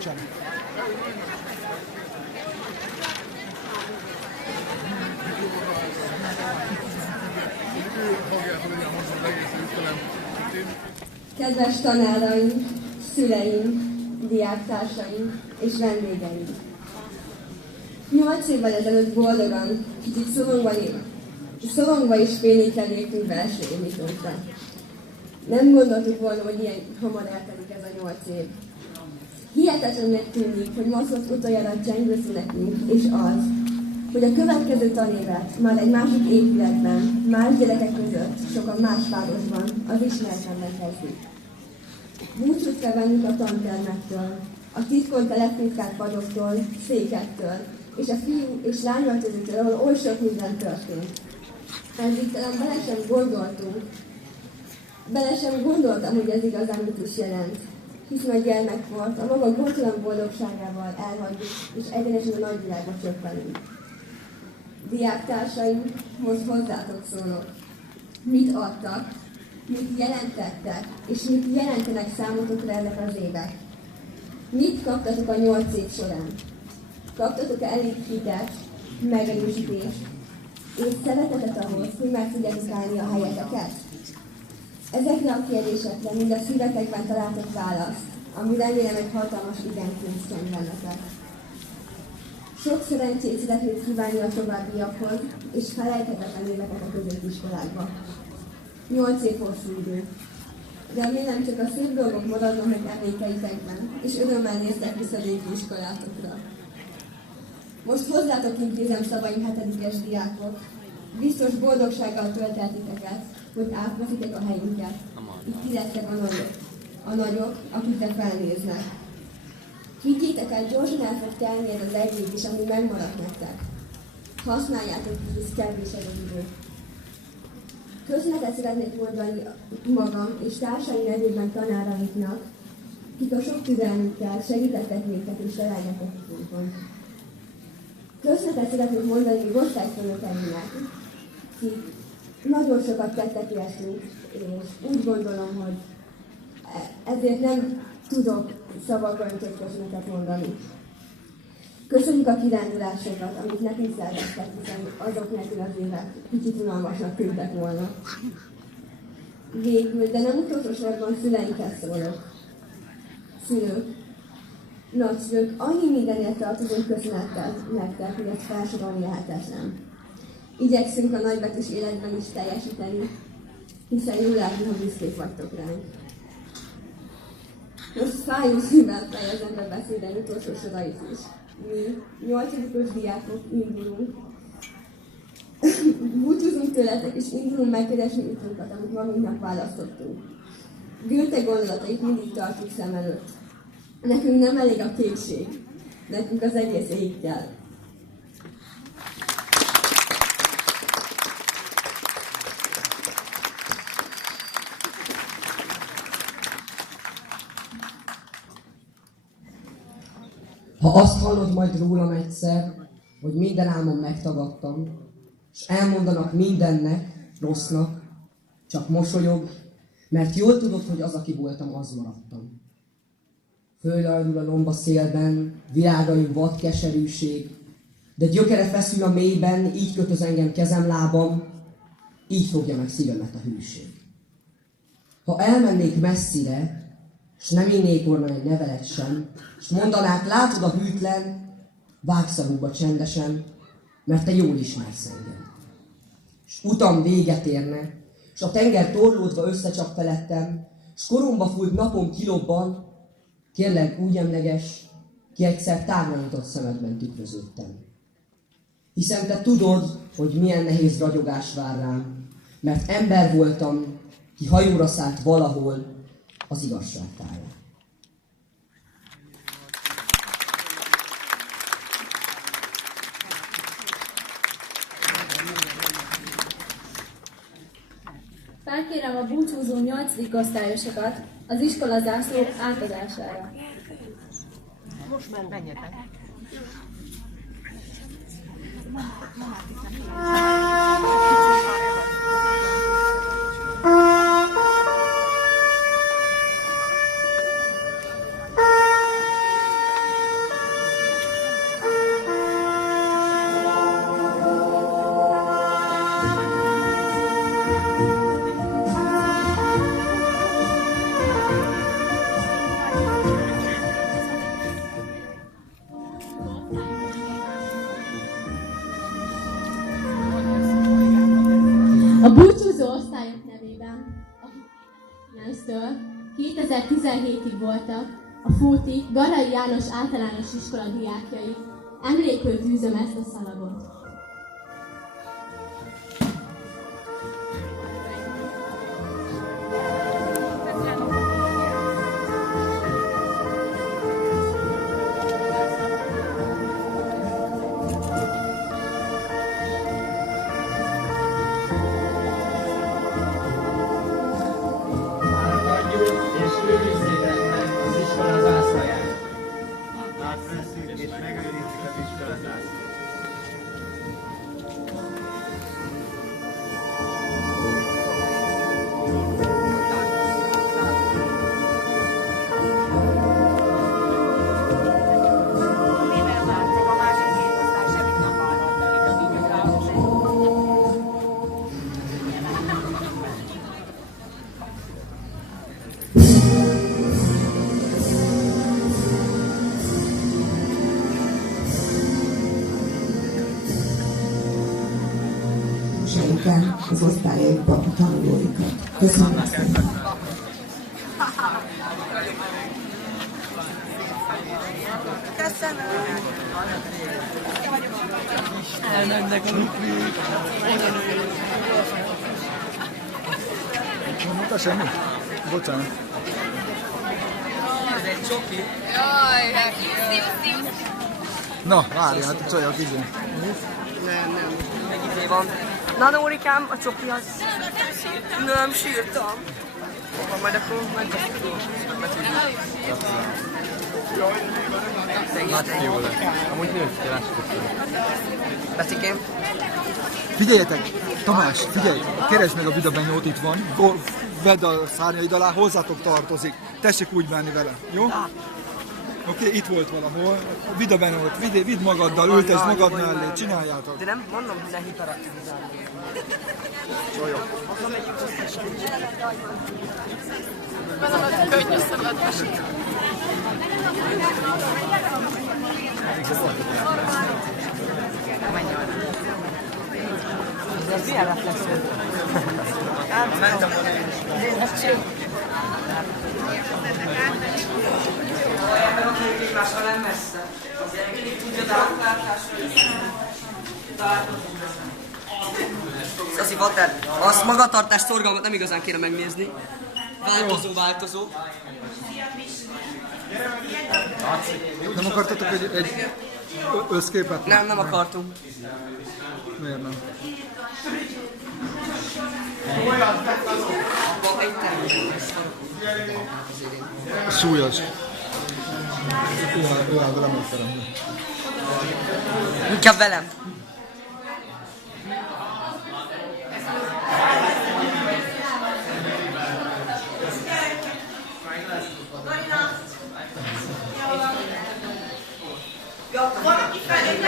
Bocsánat. Kedves tanáraink, szüleink, diáktársaink és vendégeink! 8 évvel ezelőtt boldogan, kicsit szorongva és félénkkel léptünk be első évítőnkre. Nem gondoltuk volna, hogy ilyen hamar eltelik ez a 8 év. Hihetetlennek tűnik, hogy most utoljára csengőszű nekünk, és az, hogy a következő tanévet már egy másik épületben, más gyerekek között, sokan más városban, az ismeretlenben kezdik. Búcsút kell vennünk a tantermektől, a titkon telepítkált padoktól, székektől, és a fiú és lányöltözőtől, ahol oly sok minden történt. Eddig talán bele sem gondoltam, hogy ez igazán mit is jelent. Hiszen a gyermek volt, a maga gondtalan boldogságával elhagyjuk, és egyenesen a nagyvilágba csöppenünk. Diáktársaim, most hozzátok szólok. Mit adtak, mit jelentettek, és mit jelentenek számotokra ezek az évek? Mit kaptatok a 8 év során? Kaptatok-e elég hitet, megerősítést, és szeretetet ahhoz, hogy meg tudjátok állni a helyeteket? Ezekre a kérdésekre mind a szívetekben találtok választ, ami remélem egy hatalmas igenként szent bennetek. Sok szerencsét szeretnék kívánni a továbbiakhoz, és felejthetetlen éveket a középiskolákba. 8 év hosszú idő. Remélem csak a szép dolgok maradnak meg emlékeitekben, és örömmel néztek vissza iskolátokra. Most hozzátok intézem szavaim 7-es diákok. Biztos boldogsággal töltelt titeket, hogy átveszitek a helyünket. Itt ti lettek a nagyok, akikre felnéznek. Higgyétek el, gyorsan el fog telni ez az egy év is, ami megmaradt nektek. Használjátok, hisz kevés ez az idő. Köszönetet szeretnék mondani magam és társaim nevében tanárainknak, akik a sok türelmükkel segítettek minket és feleljetek utunkon. Köszönetet szeretnék mondani még osztályfőnökeinknek, akik nagyon sokat tettek értünk, és úgy gondolom, hogy ezért nem tudok szavakban öntölt köszönetet mondani. Köszönjük a kirándulásokat, amit nekünk szerveztek, hiszen azok nélkül az évek kicsit unalmasnak tűntek volna. Végül, de nem utolsó sorban szüleinkhez szólok. Szülők, nagyszülők, annyi mindenért tartozunk köszönettel nektek, hogy ezt felsorolni lehetetlen. Igyekszünk a nagybetűs életben is teljesíteni, hiszen jól látni, ha büszkék vagytok ránk. Most fájó szívvel fejezem be beszédem utolsó sorait is. Mi, 8-os diákok indulunk, búcsúzunk tőletek, és indulunk megkeresni utunkat, amit magunknak választottunk. Gülte gondolatait mindig tartjuk szem előtt. Nekünk nem elég a kékség, nekünk az egész ég kell. Ha azt hallod majd rólam egyszer, hogy minden álmom megtagadtam, és elmondanak mindennek, rossznak, csak mosolyog, mert jól tudod, hogy az, aki voltam, az maradtam. Fölrajlul a lomba szélben, virágaim vad keserűség, de gyökere feszül a mélyben, így kötöz engem kezem-lábam, így fogja meg szívemet a hűség. Ha elmennék messzire, s nem innék volna egy nevelet sem, s mondanák, látod a hűtlen, vágszavúba csendesen, mert te jól ismersz engem. S utam véget érne, s a tenger torlódva összecsap felettem, s koromba fújt napom kilobban, kérlek úgy emleges, ki egyszer távol nyitott szemedben tükröződtem. Hiszen te tudod, hogy milyen nehéz ragyogás vár rám, mert ember voltam, ki hajóra szállt valahol az igazság táján. Felkérem a búcsúzó 8. osztályosokat az iskola zászló átadására. Most már menjetek. A búcsúzó osztályok nevében, akik 9-től 2017-ig voltak a Fóti Garai János Általános Iskola diákjai, emlékül tűzöm ezt a szalagot. Az osztályokba a tanulóikat. Köszönöm szépen! Elmennek a lupik. Nem mondta semmi? Bocsánat. Ez egy csoki. Jaj, hát Na, várj, hát a csajok izé. Nem. Egy izé van. Na, Nórikám, a csoki az... Nem, sírtam. Majd akkor megbeszélünk. Jó lesz. Amúgy nőtt, te Becikém. Figyeljetek, Tamás, figyelj, keresd meg a Vida Benyót, itt van. Vedd a szárnyaid alá, hozzátok tartozik. Tessék úgy menni vele, jó? Oké, itt volt valahol. A Vida Benyót, vidd magaddal, ültesd magad mellé, csináljátok. De nem mondom, hogy ne hiperaktivizálni. Csajok. könnyű szabad. Ez milyen reflexő? Mentem volna én is. Olyan meg a két egymással nem messze. Mindig tudja Szaszi Vater, azt magatartás szorgalmat nem igazán kéne megnézni. Változó. Nem akartatok egy összképet? Nem akartunk. Miért nem? Súlyos. Ő áll velem a teremben. Inkább velem. Valaki felé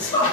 Sorry.